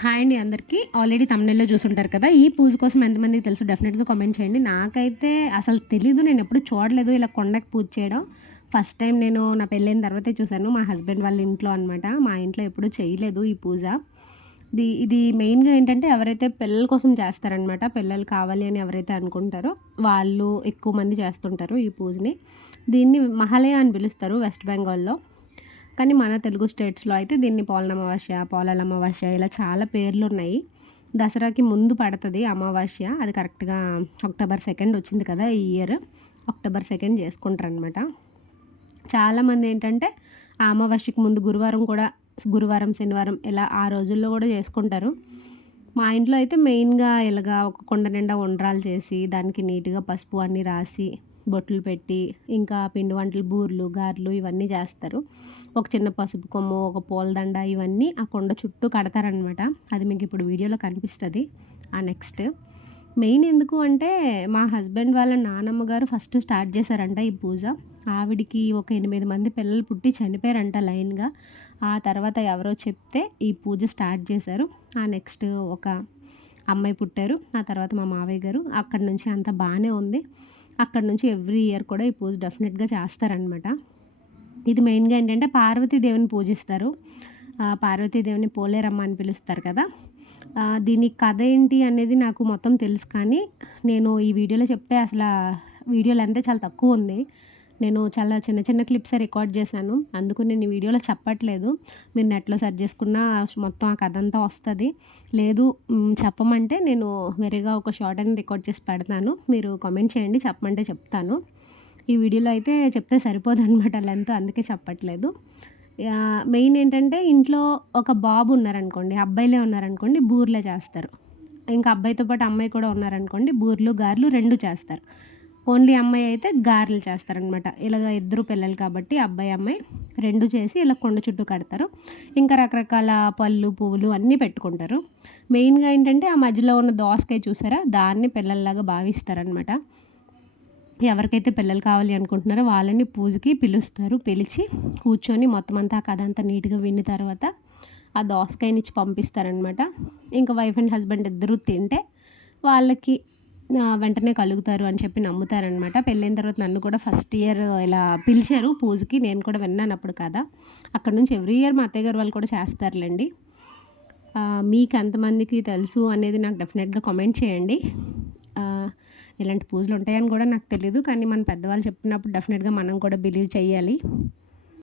Hi అండి అందరికీ. Already థంబ్‌నెయిల్‌లో చూసుంటారు కదా! ఈ పూజ కోసం ఎంతమందికి తెలుసు డెఫినెట్‌గా కామెంట్ చేయండి. నాకైతే అసలు తెలీదు. నేనెప్పుడు చూడలేదు ఇలా కొండకి పూజ చేయడం. ఫస్ట్ టైం నేను నా పెళ్ళైన తర్వాతే చూసాను. మా హస్బెండ్ వాళ్ళ ఇంట్లో అనమాట. మా ఇంట్లో ఎప్పుడూ చేయలేదు ఈ పూజ. ఇది మెయిన్‌గా ఏంటంటే ఎవరైతే పిల్లల కోసం చేస్తారనమాట. పిల్లలు కావాలి అని ఎవరైతే అనుకుంటారో వాళ్ళు ఎక్కువ మంది చేస్తుంటారు ఈ పూజని. దీన్ని మహాలయ అని పిలుస్తారు వెస్ట్ బెంగాల్‌లో. కానీ మన తెలుగు స్టేట్స్‌లో అయితే దీన్ని పోలనమావాస్య, పోలాల అమావాస్య ఇలా చాలా పేర్లున్నాయి. దసరాకి ముందు పడతది అమావాస్య. అది కరెక్ట్‌గా అక్టోబర్ 2 వచ్చింది కదా! ఈ ఇయర్. అక్టోబర్ 2 చేసుకుంటారనమాట. చాలామంది ఏంటంటే ఆ అమావాస్యకి ముందు గురువారం కూడా గురువారం, శనివారం ఇలా ఆ రోజుల్లో కూడా చేసుకుంటారు. మా ఇంట్లో అయితే మెయిన్‌గా ఇలాగా ఒక కుండ నిండా ఉండ్రాలు చేసి, దానికి నీట్‌గా పసుపు అన్నీ రాసి, బొట్లు పెట్టి, ఇంకా పిండి వంటలు బూర్లు, గారెలు ఇవన్నీ చేస్తారు. ఒక చిన్న పసుపు కొమ్ము, ఒక పూలదండ ఇవన్నీ ఆ కుండ చుట్టూ కడతారనమాట. అది మీకు ఇప్పుడు వీడియోలో కనిపిస్తది. నెక్స్ట్ మెయిన్ ఎందుకు అంటే మా హస్బెండ్ వాళ్ళ నానమ్మ గారు ఫస్ట్ స్టార్ట్ చేశారంట ఈ పూజ. ఆవిడకి ఒక 8 మంది పిల్లలు పుట్టి చనిపోయారంట లైన్‌గా. ఆ తర్వాత ఎవరో చెప్తే ఈ పూజ స్టార్ట్ చేశారు. నెక్స్ట్ ఒక అమ్మాయి పుట్టారు. ఆ తర్వాత మా మావయ్య గారు. అక్కడి నుంచి అంతా బానే ఉంది. అక్కడి నుంచి ఎవ్రీ ఇయర్ కూడా ఈ పూజ డెఫినెట్‌గా చేస్తారనమాట. ఇది మెయిన్‌గా ఏంటంటే పార్వతీదేవిని పూజిస్తారు. పార్వతీదేవిని పోలేరమ్మ అని పిలుస్తారు కదా! దీని కథ ఏంటి అనేది నాకు మొత్తం తెలుసు కానీ, నేను ఈ వీడియోలో చెప్తే వీడియో లెంత్ చాలా తక్కువుంది. నేను చాలా చిన్న చిన్న క్లిప్సే రికార్డ్ చేశాను. అందుకు నేను ఈ వీడియోలో చెప్పట్లేదు. మీరు నెట్‌లో సెర్చ్ చేసుకున్నా మొత్తం ఆ కథ అంతా వస్తది. లేదు చెప్పమంటే నేను వేరేగా ఒక షార్ట్ అని రికార్డ్ చేసి పెడతాను. మీరు కామెంట్ చేయండి చెప్పమంటే చెప్తాను. ఈ వీడియోలో అయితే చెప్తే సరిపోదనమాట లెంత్ అందుకే చెప్పట్లేదు. మెయిన్ ఏంటంటే ఇంట్లో ఒక బాబు ఉన్నారనుకోండి, అబ్బాయిలే ఉన్నారనుకోండి బూరెలే చేస్తారు. ఇంకా అబ్బాయితో పాటు అమ్మాయి కూడా ఉన్నారనుకోండి బూరెలు, గారెలు 2 చేస్తారు. ఓన్లీ అమ్మాయి అయితే గారెలు చేస్తారనమాట. ఇలాగ ఇద్దరు పిల్లలు కాబట్టి అబ్బాయి, అమ్మాయి 2 చేసి ఇలా కొండ చుట్టూ కడతారు. ఇంకా రకరకాల పళ్ళు, పువ్వులు అన్నీ పెట్టుకుంటారు. మెయిన్‌గా ఏంటంటే ఆ మధ్యలో ఉన్న దోసకాయ చూసారా? దాన్ని పిల్లల్లాగా భావిస్తారనమాట. ఎవరికైతే పిల్లలు కావాలి అనుకుంటున్నారో వాళ్ళని పూజకి పిలుస్తారు. పిలిచి కూర్చొని మొత్తం అంతా ఆ కథ అంతా నీట్‌గా విన్న తర్వాత ఆ దోసకాయనిచ్చి పంపిస్తారనమాట. ఇంకా వైఫ్ అండ్ హస్బెండ్ ఇద్దరూ తింటే వాళ్ళకి వెంటనే కలుగుతారు అని చెప్పి నమ్ముతారనమాట. పెళ్ళైన తర్వాత నన్ను కూడా ఫస్ట్ ఇయర్ ఇలా పిలిచారు పూజకి. నేను కూడా విన్నాను అప్పుడు కథ. అక్కడి నుంచి ఎవ్రీ ఇయర్ మా అత్తయ్య గారు వాళ్ళు కూడా చేస్తారులెండి. మీకు ఎంతమందికి తెలుసు అనేది నాకు డెఫినెట్‌గా కామెంట్ చేయండి. ఇలాంటి పూజలు ఉంటాయని కూడా నాకు తెలీదు. కానీ మన పెద్దవాళ్ళు చెప్పినప్పుడు డెఫినెట్‌గా మనం కూడా బిలీవ్ చేయాలి.